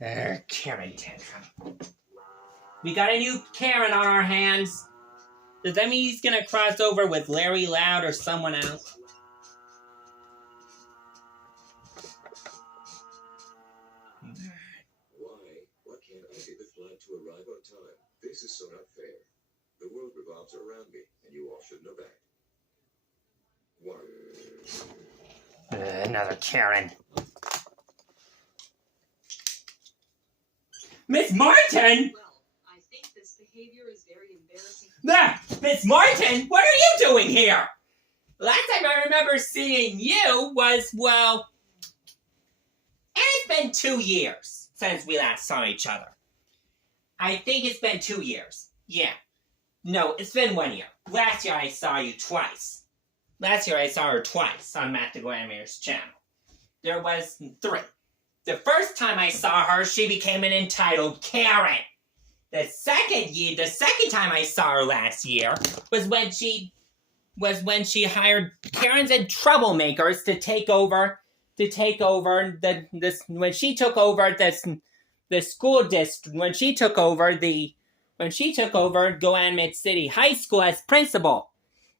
Karen tantrum. We got a new Karen on our hands. Does that mean he's gonna cross over with Larry Loud or someone else? Why can't I get the flight to arrive on time? This is so not fair. The world revolves around me, and you all should know that. Another Karen. Miss Martin! Well, I think this behavior is very embarrassing. Miss Martin, what are you doing here? Last time I remember seeing you was, well, it's been 2 years since we last saw each other. I think it's been 2 years. Yeah. No, it's been 1 year. Last year I saw you twice. Last year I saw her twice on Matt the Glamour's channel. There was 3. The first time I saw her, she became an entitled Karen. The second time I saw her last year was when she hired Karens and troublemakers to take over when she took over the school district, when she took over Willamette City High School as principal.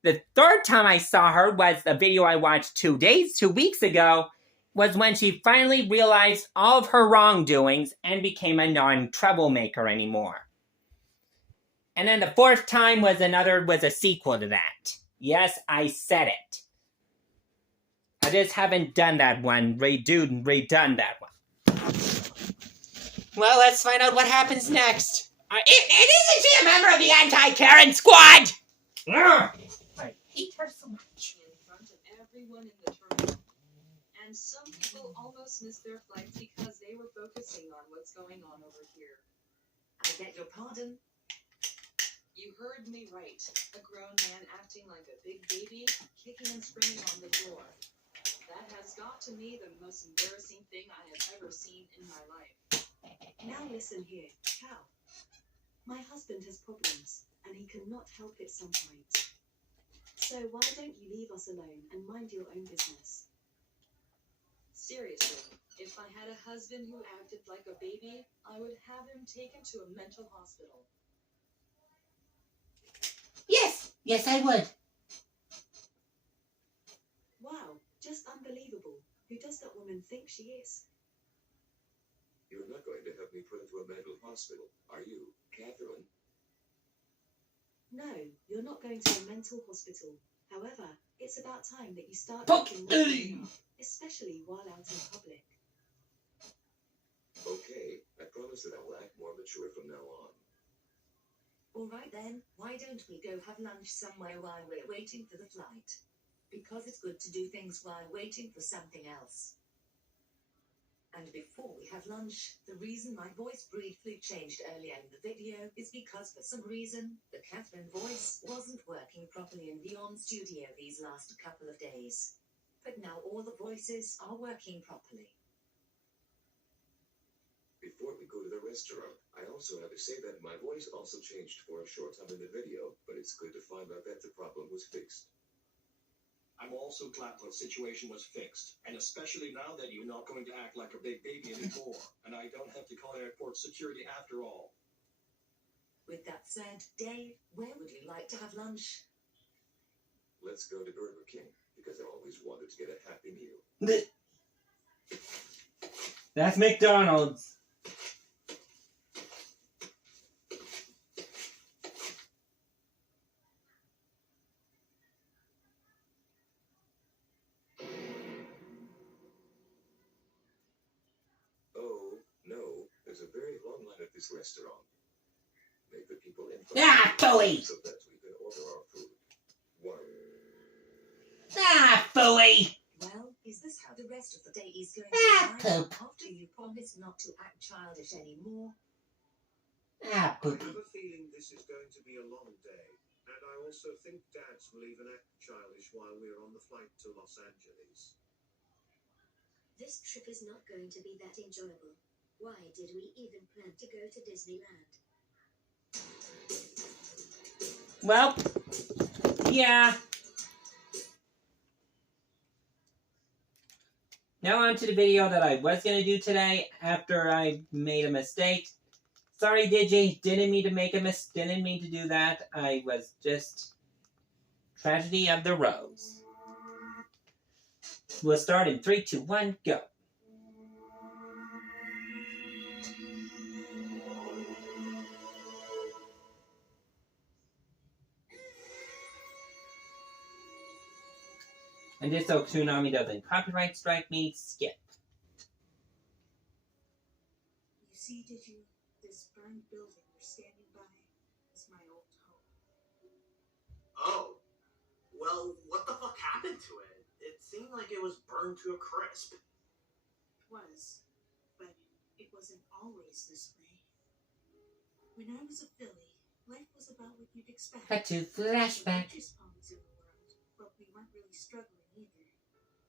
The third time I saw her was a video I watched 2 weeks ago, was when she finally realized all of her wrongdoings and became a non-troublemaker anymore. And then the fourth time was a sequel to that. Yes, I said it. I just haven't done that one, redone that one. Well, let's find out what happens next. Isn't she a member of the anti-Karen squad? I hate her so much. In front of everyone in the terminal. And some people almost missed their flights because they were focusing on what's going on over here. I beg your pardon? You heard me right. A grown man acting like a big baby, kicking and screaming on the floor. That has got to me the most embarrassing thing I have ever seen in my life. Now listen here, Cal. My husband has problems, and he cannot help it sometimes. So why don't you leave us alone and mind your own business? Seriously, if I had a husband who acted like a baby, I would have him taken to a mental hospital. Yes, I would. Wow, just unbelievable. Who does that woman think she is? You're not going to have me put into a mental hospital, are you, Catherine? No, you're not going to a mental hospital. However, it's about time that you start Poke. looking up, especially while out in public. Okay, I promise that I'll act more mature from now on. Alright then, why don't we go have lunch somewhere while we're waiting for the flight? Because it's good to do things while waiting for something else. And before we have lunch, the reason my voice briefly changed earlier in the video is because for some reason, the Catherine voice wasn't working properly in the on-studio these last couple of days. But now all the voices are working properly. Before we go to the restaurant, I also have to say that my voice also changed for a short time in the video, but it's good to find out that the problem was fixed. I'm also glad the situation was fixed, and especially now that you're not going to act like a big baby anymore, and I don't have to call airport security after all. With that said, Dave, where would you like to have lunch? Let's go to Burger King, because I always wanted to get a Happy Meal. That's McDonald's. Oh, no, there's a very long line at this restaurant. Make the people in Phooey! so that we can order our food. Phooey! Well, is this how the rest of the day is going to be Poop. after you promise not to act childish anymore? Poop. I have a feeling this is going to be a long day, and I also think dads will even act childish while we're on the flight to Los Angeles. This trip is not going to be that enjoyable. Why did we even plan to go to Disneyland? Well, yeah. Now on to the video that I was going to do today after I made a mistake. Sorry, Digi. Didn't mean to make a didn't mean to do that. I was just... Tragedy of the Rose. We'll start in 3, 2, 1, go. And just so Toonami doesn't copyright strike me, skip. You see, did you? This burned building we're standing by is my old home. Oh. Well, what the fuck happened to it? It seemed like it was burned to a crisp. It was, but it wasn't always this way. When I was a filly, life was about what you'd expect. Cut to flashback. The richest homes in the world, but we weren't really struggling either.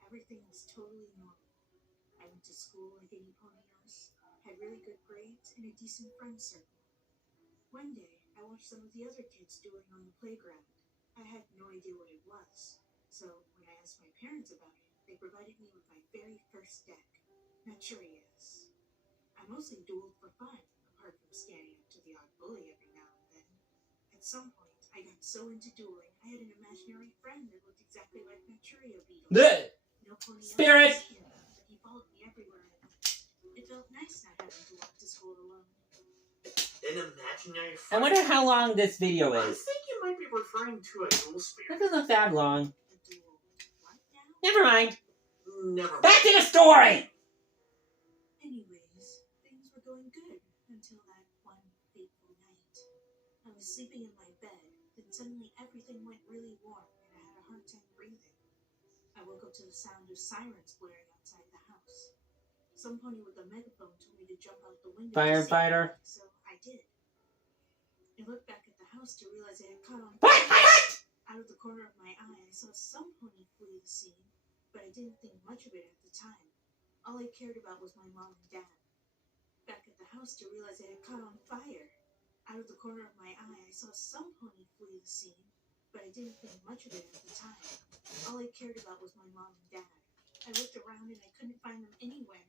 Everything was totally normal. I went to school like any pony else, had really good grades, and a decent friend circle. One day, I watched some of the other kids dueling on the playground. I had no idea what it was, so when I asked my parents about it, they provided me with my very first deck, Maturias. I mostly dueled for fun, apart from standing up to the odd bully every now and then. At some point, I got so into dueling, I had an imaginary friend that looked exactly like Maturia Beetle. Blech. No pony Spirit! else was here, but he followed me everywhere I went. It felt nice not having to walk to school alone. An imaginary I friend. wonder how long this video I is. think you might be referring to a dual That spirit. doesn't look that long. A duel. What now? Never mind. Never mind. Back to the story! Anyways, things were going good until that one fateful night. I was sleeping in my bed, then suddenly everything went really warm and I had a hard time breathing. I woke up to the sound of sirens blaring outside the house. Some pony with a megaphone told me to jump out the window. to Firefighter. see me, so I did. I looked back at the house to realize I had caught on What? fire. Out of the corner of my eye, I saw some pony flee the scene, but I didn't think much of it at the time. All I cared about was my mom and dad. Back at the house to realize I had caught on fire. Out of the corner of my eye, I saw some pony flee the scene, but I didn't think much of it at the time. All I cared about was my mom and dad. I looked around and I couldn't find them anywhere.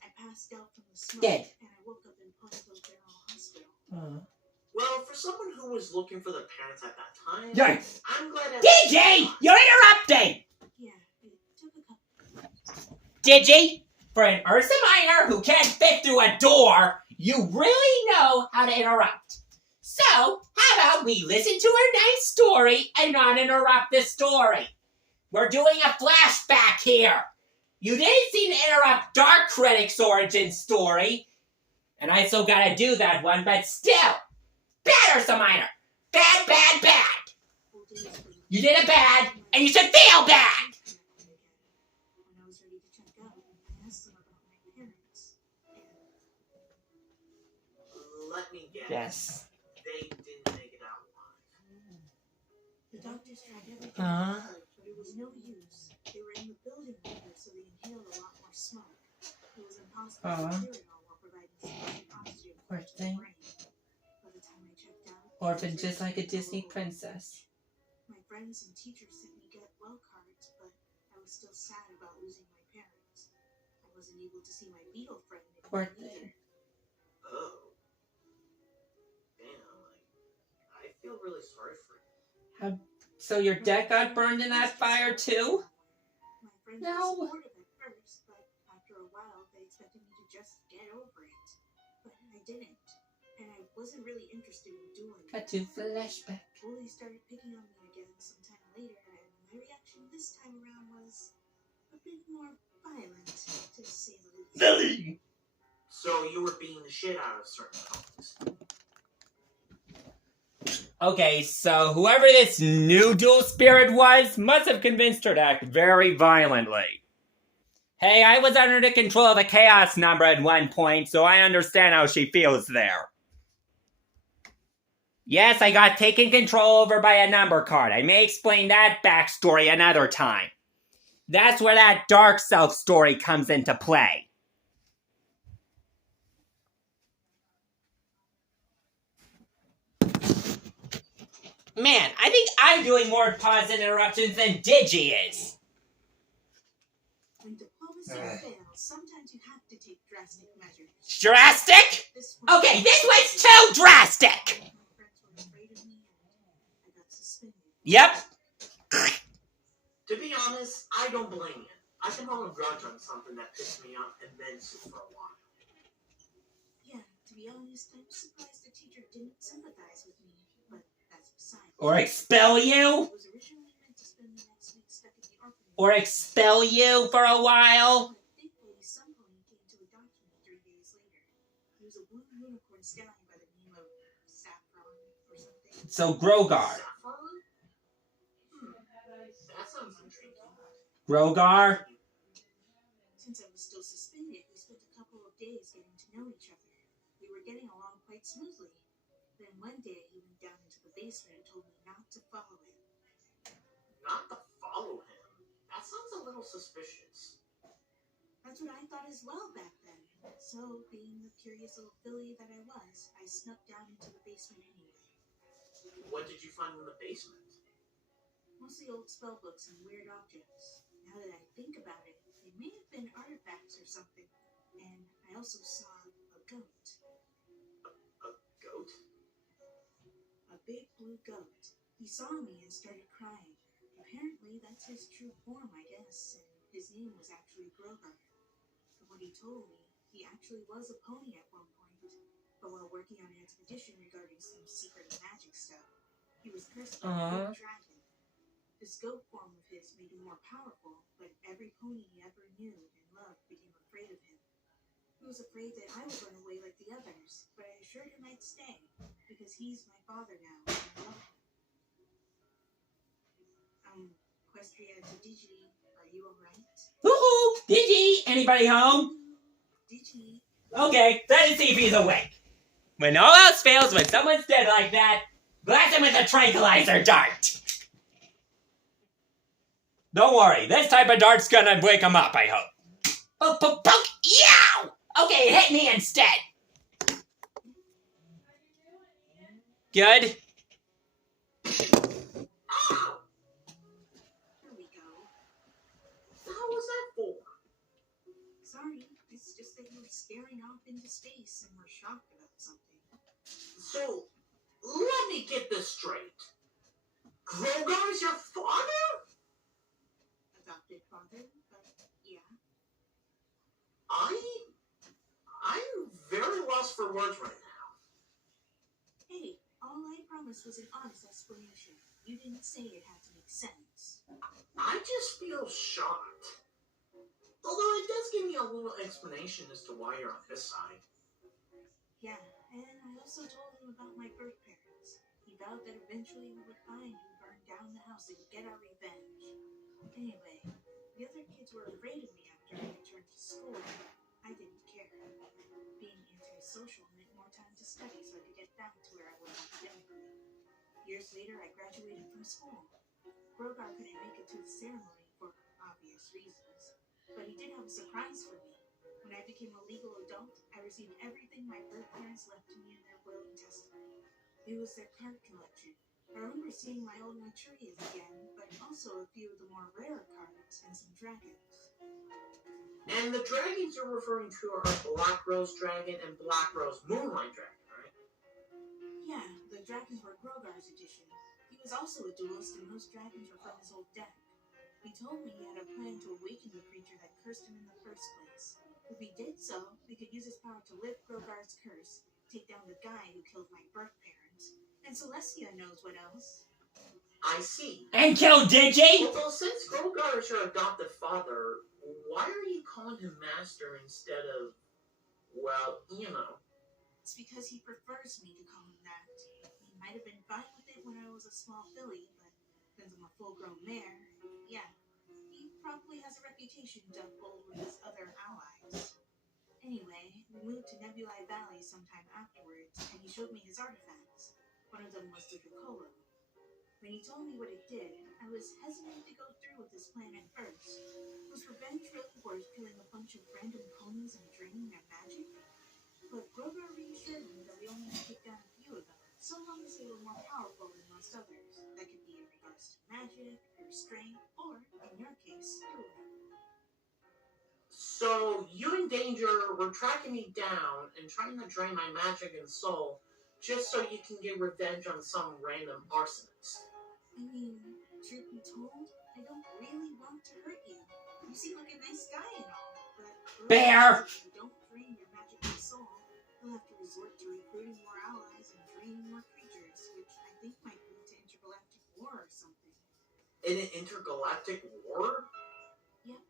I passed out from the smoke, Dead. and I woke up in Ponyville General Hospital. Well, for someone who was looking for their parents at that time, Yikes. I'm glad I... Digi! You're interrupting! Yeah, it took a couple. Digi, for an Ursa Minor who can't fit through a door, you really know how to interrupt. So, how about we listen to a nice story and not interrupt the story? We're doing a flashback here. You didn't seem to interrupt Dark Critic's origin story, and I still gotta do that one, but still, bad Ursa Minor. Bad, bad, bad. You did it bad, and you should feel bad. When I was ready to check out, I asked them about my parents. Let me guess. Yes. They didn't make it out alive. The doctors tried everything, Uh-huh. but it was no use. They were in the building with her, so they inhaled a lot more smoke. It was impossible to clear it all while providing sufficient oxygen Poor to the thing. brain. By the time I checked out, Orphan just like a Disney princess. my friends and teachers sent me get well cards, but I was still sad about losing my parents. I wasn't able to see my beetle friend Poor anymore either. thing. Oh. Damn, I feel really sorry for you. So your deck got burned in that fire too? My friends No. were supportive at first, but after a while they expected me to just get over it. But I didn't, and I wasn't really interested in doing Cut it. to flashback. Bullies started picking on me again sometime later, and my reaction this time around was a bit more violent, to say the least. So you were beating the shit out of certain ponies. Okay, so whoever this new dual spirit was must have convinced her to act very violently. Hey, I was under the control of a chaos number at one point, so I understand how she feels there. Yes, I got taken control over by a number card. I may explain that backstory another time. That's where that dark self story comes into play. Man, I think I'm doing more pause and interruptions than Digi is. When diplomacy Sometimes you have to take drastic measures. Drastic? Okay, this was too drastic! My friends were afraid of me and I got suspended. Yep. To be honest, I don't blame you. I can hold a grudge on something that pissed me off immensely for a while. Yeah, to be honest, I'm surprised the teacher didn't sympathize with me, but that's beside. Or expel you? I was originally meant to spend the next week stuck in the orphanage. Or expel you for a while? But thankfully, some pony came to adopt me 3 days later. He was a blue unicorn stallion by the name of Saffron or something. So Grogar. Saffron? That sounds intriguing. Grogar? Since I was still suspended, we spent a couple of days getting to know each other. We were getting along quite smoothly. Then one day he went down into the basement and told me not to follow him. Not to follow him? That sounds a little suspicious. That's what I thought as well back then. So, being the curious little filly that I was, I snuck down into the basement anyway. What did you find in the basement? Mostly old spell books and weird objects. Now that I think about it, they may have been artifacts or something. And I also saw a goat. A goat? A big blue goat. He saw me and started crying. Apparently, that's his true form, I guess, and his name was actually Grogar. From what he told me, he actually was a pony at one point, but while working on an expedition regarding some secret magic stuff, he was cursed by a big dragon. This goat form of his made him more powerful, but every pony he ever knew and loved became afraid of him. He was afraid that I would run away like the others, but I assured him I'd stay, because he's my father now, and I love him. Equestria Didgety, are you alright? Woohoo! Digi! Anybody home? Didgety. Okay, let's see if he's awake. When all else fails, when someone's dead like that, blast him with a tranquilizer dart. Don't worry, this type of dart's gonna wake him up, I hope. Oh, poke, poke, yow! Okay, it hit me instead. Good. Ow! Here we go. How was that for? Sorry, it's just that you were staring off into space and were shocked about something. So, let me get this straight. Grogar's your father? Adopted father, but yeah. I'm very lost for words right now. Hey, all I promised was an honest explanation. You didn't say it had to make sense. I just feel shocked. Although it does give me a little explanation as to why you're on his side. Yeah, and I also told him about my birth parents. He vowed that eventually we would find who burned down the house and get our revenge. Anyway, the other kids were afraid of me after I returned to school, but I didn't care. Being antisocial meant more time to study so I could get back to where I was academically. Years later, I graduated from school. Grogar couldn't make it to the ceremony for obvious reasons, but he did have a surprise for me. When I became a legal adult, I received everything my birth parents left to me in their will and testament. It was their card collection. I remember seeing my old Maturias again, but also a few of the more rare cards and some dragons. And the dragons you're referring to are Black Rose Dragon and Black Rose Moonlight Dragon, right? Yeah, the dragons were Grogar's edition. He was also a duelist, and those dragons were from his old deck. He told me he had a plan to awaken the creature that cursed him in the first place. If he did so, we could use his power to lift Grogar's curse, take down the guy who killed my birth parents, and Celestia knows what else. I see. And kill Digi? Although since Grogar is your adopted father, why are you calling him Master instead of, well, you know? It's because he prefers me to call him that. He might have been fine with it when I was a small filly, but since I'm a full-grown mare, yeah, he probably has a reputation to uphold with his other allies. Anyway, we moved to Nebulae Valley sometime afterwards, and he showed me his artifacts. One of them was the Dracolo. When he told me what it did, I was hesitant to go through with his plan at first. Was revenge really worth killing a bunch of random ponies and draining their magic? But Grogar reassured me that we only had to take down a few of them, so long as they were more powerful than most others. That could be in regards to magic, or strength, or, in your case, dueling. So you and Danger were tracking me down and trying to drain my magic and soul just so you can get revenge on some random arsonist. I mean, truth be told, I don't really want to hurt you. You seem like a nice guy and all, but Bear! if you don't drain your magic and soul, you'll have to resort to recruiting more allies and training more creatures, which I think might lead to intergalactic war or something. In an intergalactic war? Yep.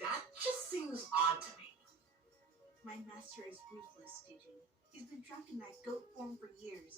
That just seems odd to me. My master is ruthless, Digi. He's been trapped in that goat form for years,